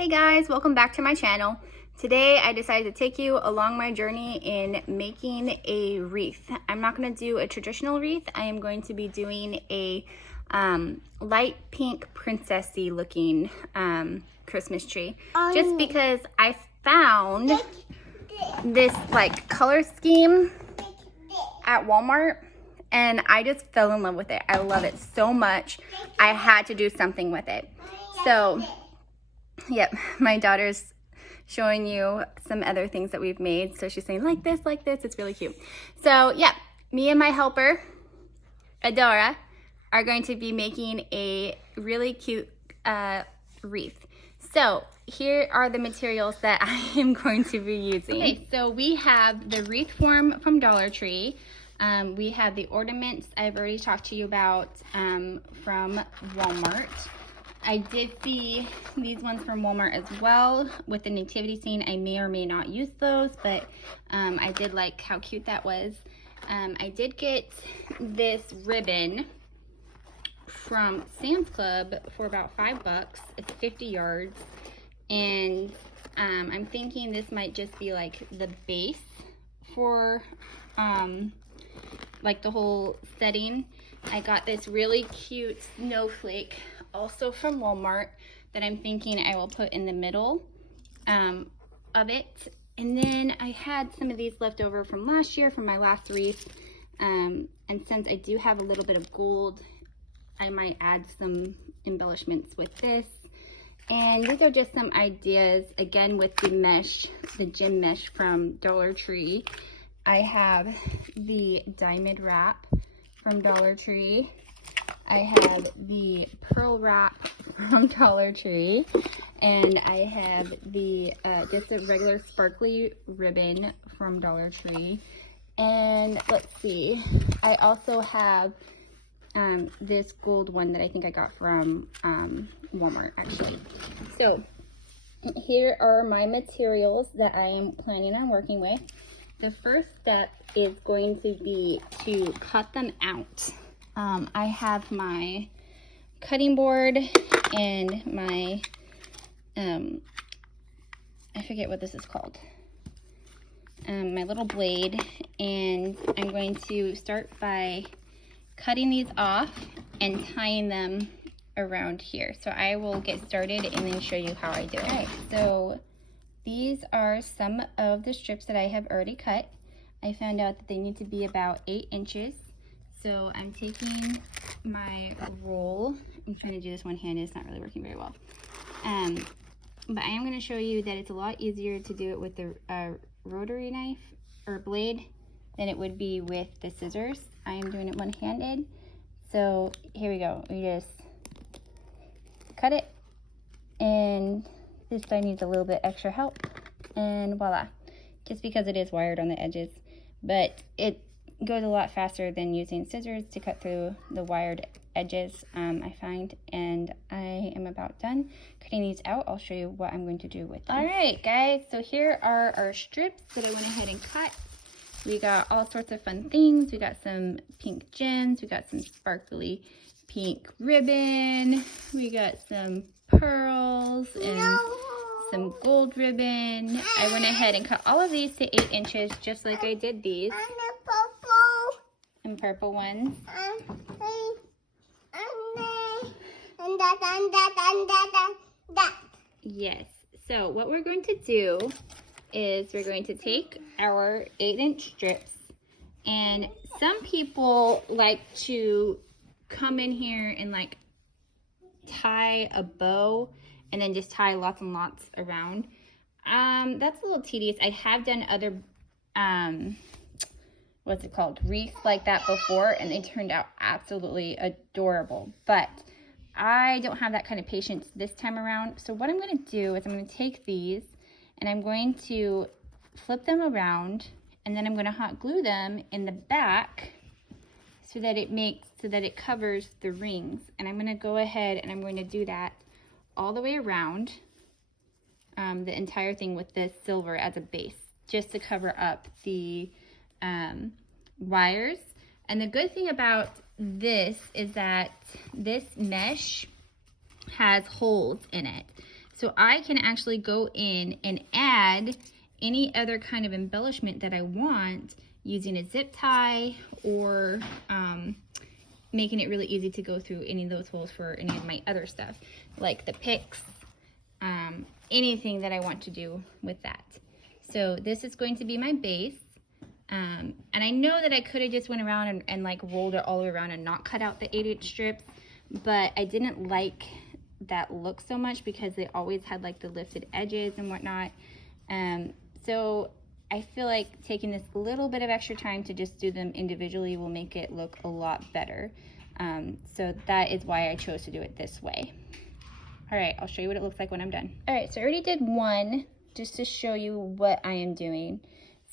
Hey guys, welcome back to my channel. Today I decided to take you along my journey in making a wreath. I'm not going to do a traditional wreath. I am going to be doing a light pink princessy looking Christmas tree. Just because I found this like color scheme at Walmart and I just fell in love with it. I love it so much. I had to do something with it. So yep, my daughter's showing you some other things that we've made. So she's saying like this, it's really cute. So yeah, me and my helper, Adora, are going to be making a really cute wreath. So here are the materials that I am going to be using. Okay, so we have the wreath form from Dollar Tree. We have the ornaments I've already talked to you about from Walmart. I did see these ones from Walmart as well with the nativity scene. I may or may not use those, but I did like how cute that was. I did get this ribbon from Sam's Club for about $5. It's 50 yards. And I'm thinking this might just be like the base for like the whole setting. I got this really cute snowflake also from Walmart that I'm thinking I will put in the middle of it. And then I had some of these left over from last year from my last wreath. And since I do have a little bit of gold, I might add some embellishments with this. And these are just some ideas, again, with the mesh, the gem mesh from Dollar Tree. I have the diamond wrap from Dollar Tree. I have the pearl wrap from Dollar Tree, and I have the just a regular sparkly ribbon from Dollar Tree. And let's see, I also have this gold one that I think I got from Walmart actually. So here are my materials that I am planning on working with. The first step is going to be to cut them out. I have my cutting board and my, I forget what this is called, my little blade, and I'm going to start by cutting these off and tying them around here. So I will get started and then show you how I do it. All right, so these are some of the strips that I have already cut. I found out that they need to be about 8 inches. So I'm taking my roll. I'm trying to do this one-handed. It's not really working very well. But I am going to show you that it's a lot easier to do it with the rotary knife or blade than it would be with the scissors. I am doing it one-handed. So here we go. We just cut it, and this side needs a little bit extra help, and voila, just because it is wired on the edges, but it goes a lot faster than using scissors to cut through the wired edges, I find. And I am about done cutting these out. I'll show you what I'm going to do with them. All right, guys, so here are our strips that I went ahead and cut. We got all sorts of fun things. We got some pink gems. We got some sparkly pink ribbon. We got some pearls and some gold ribbon. I went ahead and cut all of these to 8 inches, just like I did these. And purple ones. Yes. So what we're going to do is we're going to take our 8-inch strips, and some people like to come in here and like tie a bow and then just tie lots and lots around. That's a little tedious. I have done other what's it called, wreaths like that before, and they turned out absolutely adorable, but I don't have that kind of patience this time around. So what I'm going to do is I'm going to take these and I'm going to flip them around, and then I'm going to hot glue them in the back so that it covers the rings. And I'm going to go ahead and I'm going to do that all the way around the entire thing with this silver as a base, just to cover up the wires. And the good thing about this is that this mesh has holes in it. So I can actually go in and add any other kind of embellishment that I want using a zip tie or making it really easy to go through any of those holes for any of my other stuff, like the picks, anything that I want to do with that. So this is going to be my base. And I know that I could have just went around and like rolled it all the way around and not cut out the 8-inch strips, but I didn't like that look so much because they always had like the lifted edges and whatnot. So I feel like taking this little bit of extra time to just do them individually will make it look a lot better. So that is why I chose to do it this way. All right, I'll show you what it looks like when I'm done. All right, so I already did one just to show you what I am doing.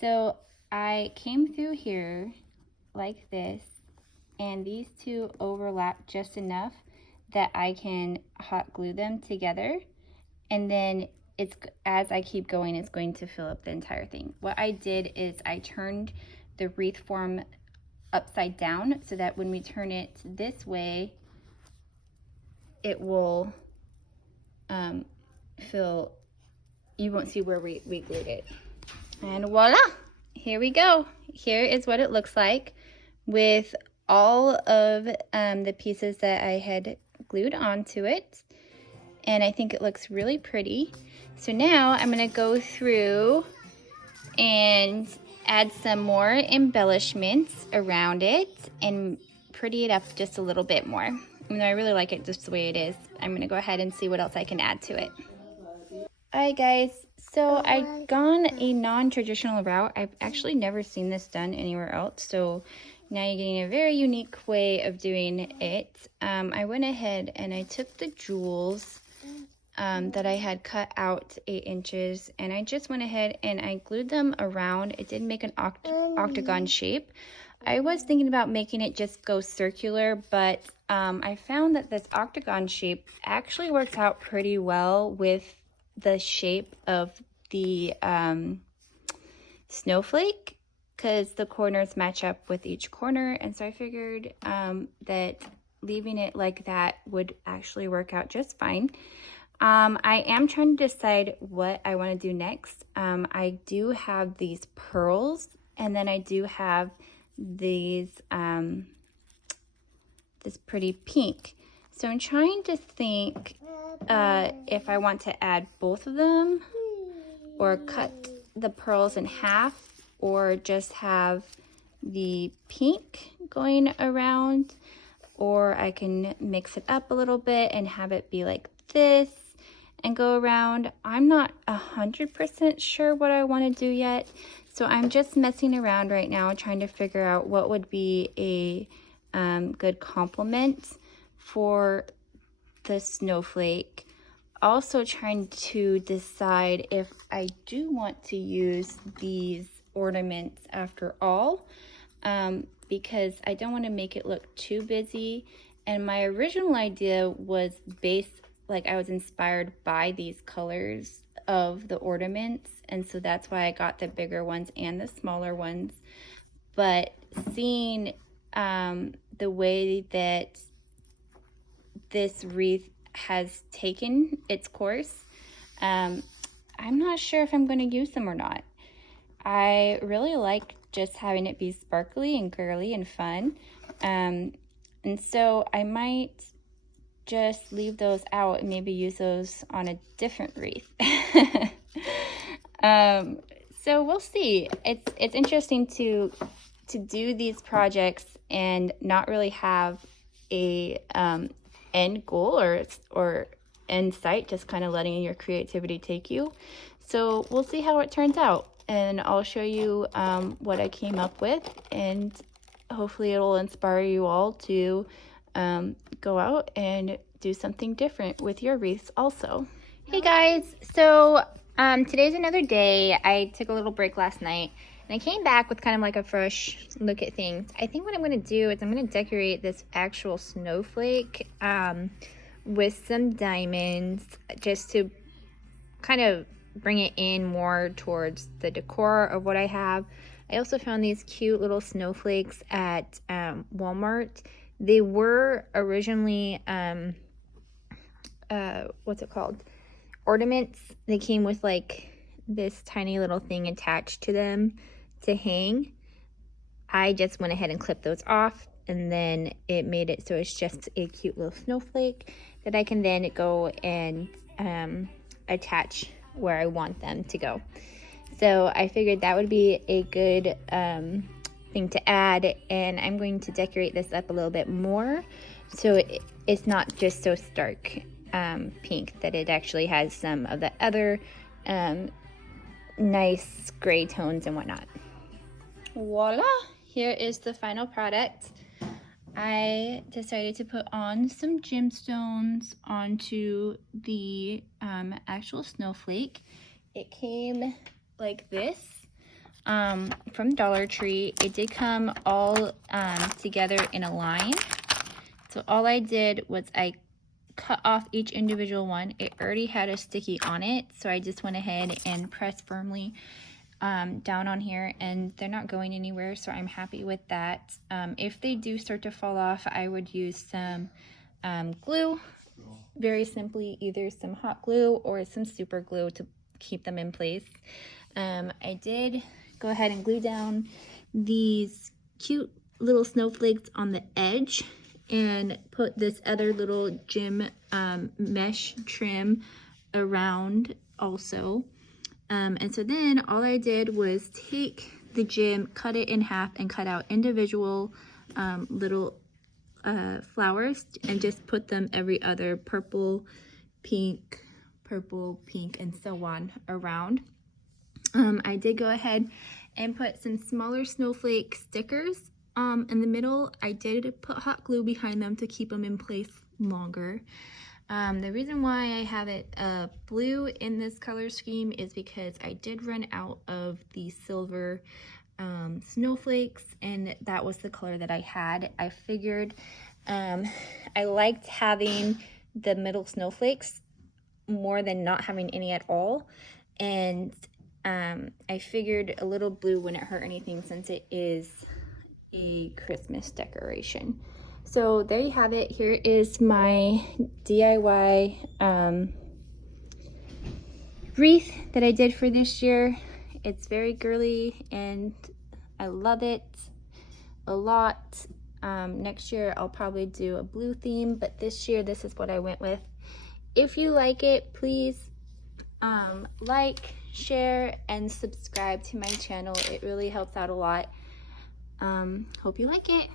So I came through here like this, and these two overlap just enough that I can hot glue them together, and then it's, as I keep going, it's going to fill up the entire thing. What I did is I turned the wreath form upside down so that when we turn it this way, it will fill, you won't see where we glued it. And voila, here we go. Here is what it looks like with all of the pieces that I had glued onto it. And I think it looks really pretty. So now I'm gonna go through and add some more embellishments around it and pretty it up just a little bit more. Even though I really like it just the way it is, I'm gonna go ahead and see what else I can add to it. Alright guys, so I've gone a non-traditional route. I've actually never seen this done anywhere else, so now you're getting a very unique way of doing it. I went ahead and I took the jewels that I had cut out 8 inches, and I just went ahead and I glued them around. It did make an octagon shape. I was thinking about making it just go circular, but I found that this octagon shape actually works out pretty well with the shape of the snowflake, because the corners match up with each corner, and so I figured that leaving it like that would actually work out just fine. I am trying to decide what I want to do next. I do have these pearls, and then I do have these this pretty pink. So I'm trying to think if I want to add both of them, or cut the pearls in half, or just have the pink going around, or I can mix it up a little bit and have it be like this and go around. I'm not 100% sure what I want to do yet, so I'm just messing around right now trying to figure out what would be a good complement for the snowflake. Also trying to decide if I do want to use these ornaments after all, because I don't want to make it look too busy. And my original idea was like I was inspired by these colors of the ornaments, and so that's why I got the bigger ones and the smaller ones. But seeing the way that this wreath has taken its course, I'm not sure if I'm going to use them or not. I really like just having it be sparkly and girly and fun, and so I might just leave those out and maybe use those on a different wreath. So we'll see. It's interesting to do these projects and not really have a end goal or end sight, just kind of letting your creativity take you. So we'll see how it turns out, and I'll show you what I came up with, and hopefully it'll inspire you all to go out and do something different with your wreaths also. Hey guys, so today's another day. I took a little break last night, and I came back with kind of like a fresh look at things. I think what I'm going to do is I'm going to decorate this actual snowflake with some diamonds, just to kind of bring it in more towards the decor of what I have. I also found these cute little snowflakes at Walmart. They were originally, what's it called? ornaments. They came with like this tiny little thing attached to them to hang. I just went ahead and clipped those off, and then it made it so it's just a cute little snowflake that I can then go and attach where I want them to go. So I figured that would be a good thing to add, and I'm going to decorate this up a little bit more so it's not just so stark pink, that it actually has some of the other nice gray tones and whatnot. Voila! Here is the final product. I decided to put on some gemstones onto the actual snowflake. It came like this from Dollar Tree. It did come all together in a line. So all I did was I cut off each individual one. It already had a sticky on it, so I just went ahead and pressed firmly down on here, and they're not going anywhere, so I'm happy with that. If they do start to fall off, I would use some glue, very simply, either some hot glue or some super glue to keep them in place. I did go ahead and glue down these cute little snowflakes on the edge and put this other little gem mesh trim around also. And so then all I did was take the gem, cut it in half, and cut out individual little flowers, and just put them every other purple, pink, and so on around. I did go ahead and put some smaller snowflake stickers in the middle. I did put hot glue behind them to keep them in place longer. The reason why I have it blue in this color scheme is because I did run out of the silver snowflakes, and that was the color that I had. I figured I liked having the middle snowflakes more than not having any at all, and I figured a little blue wouldn't hurt anything since it is a Christmas decoration. So there you have it. Here is my DIY wreath that I did for this year. It's very girly and I love it a lot. Next year I'll probably do a blue theme, but this year this is what I went with. If you like it, please like, share, and subscribe to my channel. It really helps out a lot. Hope you like it.